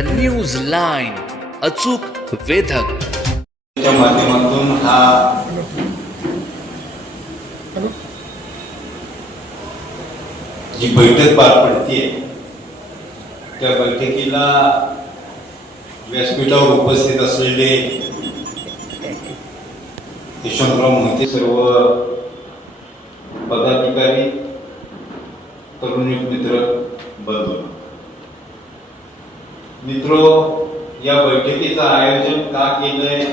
News line, अचूक वेधक. च्या माध्यमातून जी बैठक पार पडते त्या बैठकीला व्यासपीठावर उपस्थित असलेले यशवंतराव मोहिते, सर्व पदाधिकारी, तरुण मित्र, बंधू मित्रो, या बैठकीचं आयोजन का केलंय,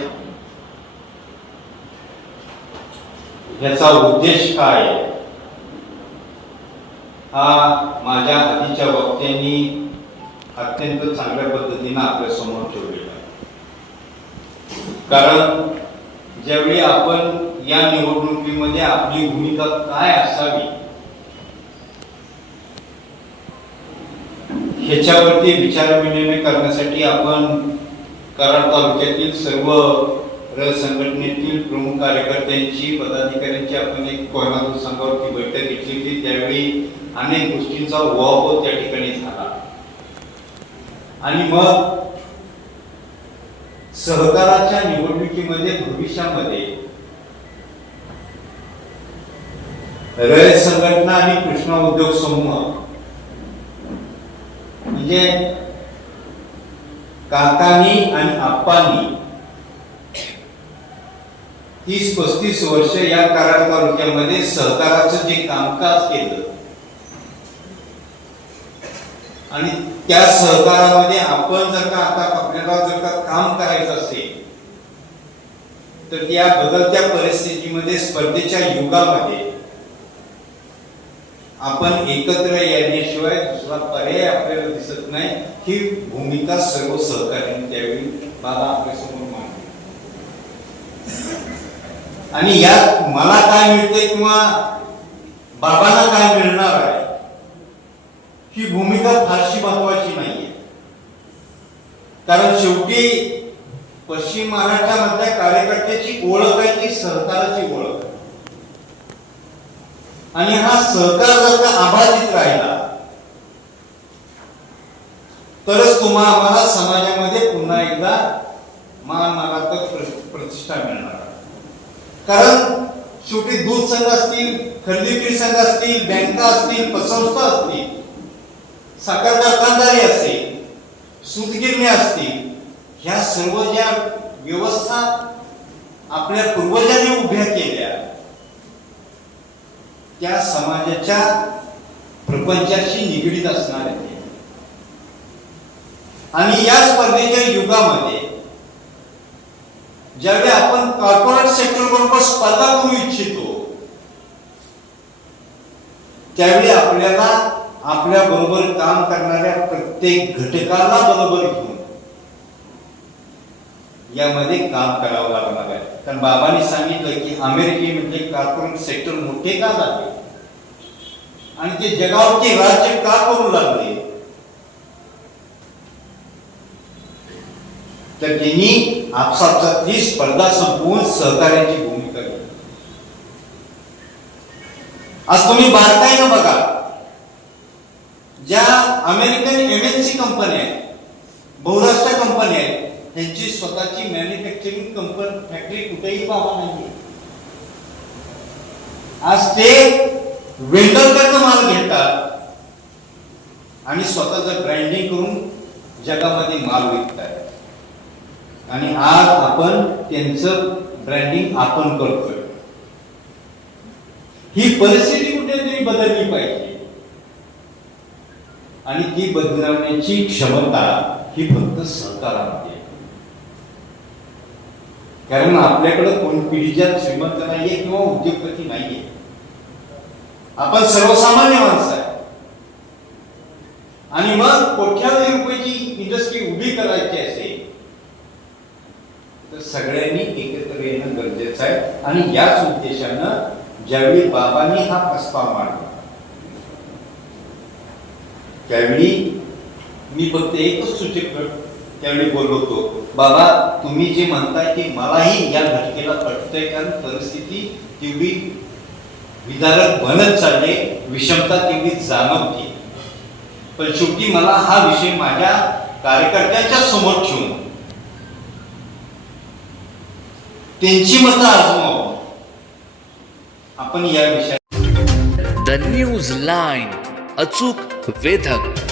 याचा उद्देश काय आहे, हा माझ्या आधीच्या वक्त्यांनी अत्यंत चांगल्या पद्धतीने आपल्या समोर ठेवलेला आहे. कारण ज्यावेळी आपण या निवडणुकीमध्ये आपली भूमिका काय असावी ह्याच्यावरती विचारविनिमय करण्यासाठी आपण कराड तालुक्यातील सर्व संघटनेतील प्रमुख कार्यकर्त्यांची, पदाधिकाऱ्यांची आपण एक कोयना संघावरती बैठक घेतली होती. त्यावेळी अनेक गोष्टींचा उहापोह त्या ठिकाणी झाला आणि मग सहकाराच्या निवडणुकीमध्ये भविष्यामध्ये रयत संघटना आणि कृष्णा उद्योग समूह म्हणजे काकांनी आणि आप्पांनी 30-35 वर्ष या कराड तालुक्यामध्ये सहकाराचं जे कामकाज केलं आणि त्या सहकारामध्ये आपण जर का आता आपल्याला जर का काम करायचं असेल तर या बदलत्या परिस्थितीमध्ये, स्पर्धेच्या युगामध्ये आपण एकत्र येण्याशिवाय दुसरा पर्याय आपल्याला दिसत नाही. ही भूमिका सर्व सहकार्यांनी त्यावेळी बाबा आपल्यासमोर मांडली आणि यात मला काय मिळतंय किंवा बाबांना काय मिळणार आहे ही भूमिका फारशी महत्वाची नाहीये. कारण शेवटी पश्चिम महाराष्ट्रामधल्या कार्यकर्त्याची ओळख आहे ती सहकाराची ओळख आहे आणि हा सहकार जर का अबाधित राहिला तरच आम्हाला समाजामध्ये पुन्हा एकदा मान प्रतिष्ठा मिळणार. कारण शेवटी दूध संघ असतील, खरेदी विक्री संघ असतील, बँका असतील, पतसंस्था असतील, साखर कारखानदारी असेल, सूतगिरण्या असतील, ह्या सर्व ज्या व्यवस्था आपल्या पूर्वजांनी उभ्या केल्या त्या समाजाच्या प्रपंचाशी निगडीत असणार आहे. आणि या स्पर्धेच्या युगामध्ये ज्यावेळी आपण कॉर्पोरेट सेक्टर बरोबर स्पर्धा करू इच्छितो त्यावेळी आपल्याला आपल्या बरोबर काम करणाऱ्या प्रत्येक घटकाला बरोबर घेऊन यामध्ये काम करावं लागणार आहे. कारण बाबांनी सांगितलं की अमेरिकेमध्ये कॉर्पोरेट सेक्टर मोठे का झाले आणि ते जगावरचे राज्य का करू लागले, तर त्यांनी आपसातली स्पर्धा संपवून सहकार्याची भूमिका घेतली. आज तुम्ही बारकाईनं बघा, ज्या अमेरिकन MNC कंपन्या आहेत, बहुराष्ट्रीय कंपन्या आहेत, त्यांची स्वतःची मॅन्युफॅक्चरिंग कंपनी फॅक्टरी कुठेही बाबा नाहीये. आज ते वेंडरकडनं माल घेतात आणि स्वतःच ब्रँडिंग करून जगामध्ये माल विकतात आणि आज आपण त्यांचं ब्रँडिंग आपण करतोय. ही परिस्थिती कुठेतरी बदलली पाहिजे आणि ती बदलवण्याची क्षमता ही फक्त सहकारामध्ये. कारण आपल्याकडे कोण पिढीजात श्रीमंत नाहीये किंवा उद्योगपती नाहीये, आपण सर्वसामान्य माणसं आहे आणि मग कोट्यावधी रुपयाची इंडस्ट्री उभी करायची असेल तर सगळ्यांनी एकत्र येणं गरजेचं आहे. आणि याच उद्देशानं ज्यावेळी बाबांनी हा प्रस्ताव मांडला त्यावेळी मी फक्त एकच सूचक त्यावेळी बोललो होतो, बाबा तुम्ही जे म्हणताय ते मलाही या घटनेला पटतंय. कारण परिस्थिती तेवढी विदारक बनत चालले, विषमता तेवढी जाणवते पण शेवटी मला हा विषय माझ्या कार्यकर्त्यांच्या समोर ठेवून त्यांची मतं आजमावून आपण या विषयात द न्यूज लाईन अचूक वेधक.